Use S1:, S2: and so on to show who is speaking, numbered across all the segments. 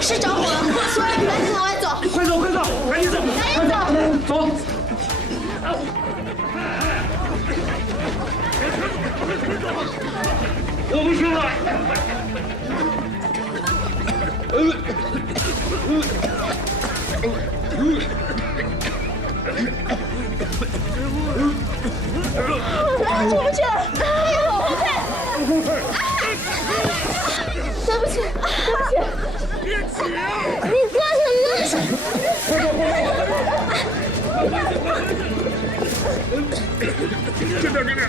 S1: 是着火了，所有人赶紧往外走，
S2: 快走，快走，赶紧走，
S1: 赶紧走。
S2: 走。我不行了。
S1: 来，出不去你干什么？
S2: 这边，这边，那个。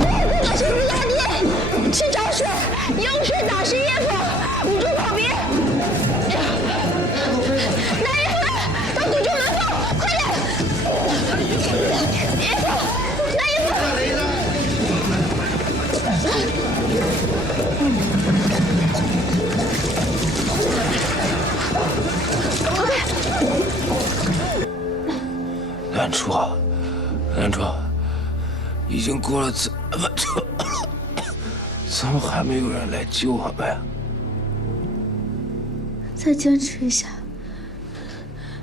S1: 那个是压力，去找水，用水打湿衣服，
S3: 南初，南初，已经过了这么久，怎么还没有人来救我们呀？
S4: 再坚持一下，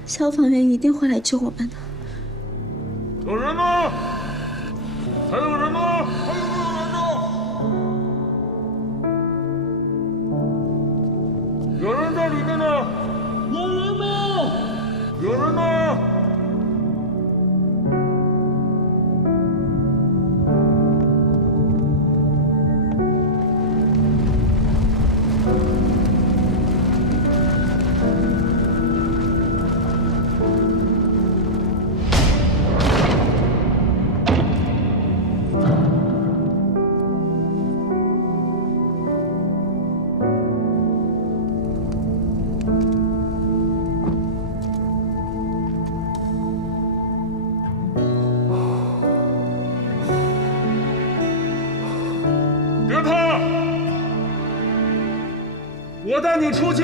S4: 消防员一定会来救我们的。
S2: 有人吗？还有人吗？还有没有人呢？有人在里面呢？有人吗？有人吗？我带你出去。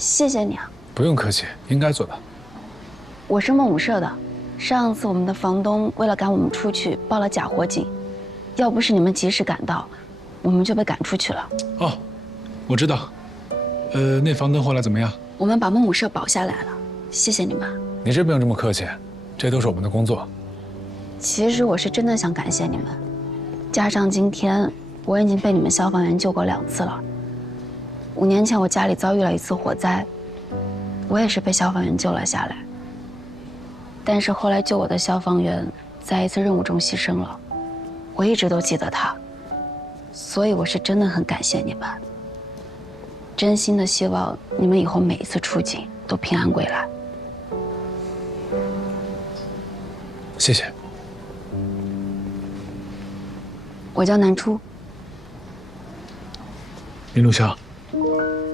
S4: 谢谢你啊。
S5: 不用客气，应该做的。
S4: 我是孟武社的，上次我们的房东为了赶我们出去报了假火警，要不是你们及时赶到，我们就被赶出去了。
S5: 哦，我知道。呃，那房东后来怎么样？
S4: 我们把孟武社保下来了，谢谢你们。
S5: 你这不用这么客气，这都是我们的工作。
S4: 其实我是真的想感谢你们，加上今天我已经被你们消防员救过两次了。五年前我家里遭遇了一次火灾，我也是被消防员救了下来。但是后来救我的消防员在一次任务中牺牲了，我一直都记得他，所以我是真的很感谢你们。真心的希望你们以后每一次出警都平安归来。
S5: 谢谢。
S4: 我叫南初，
S5: 林路潇，Música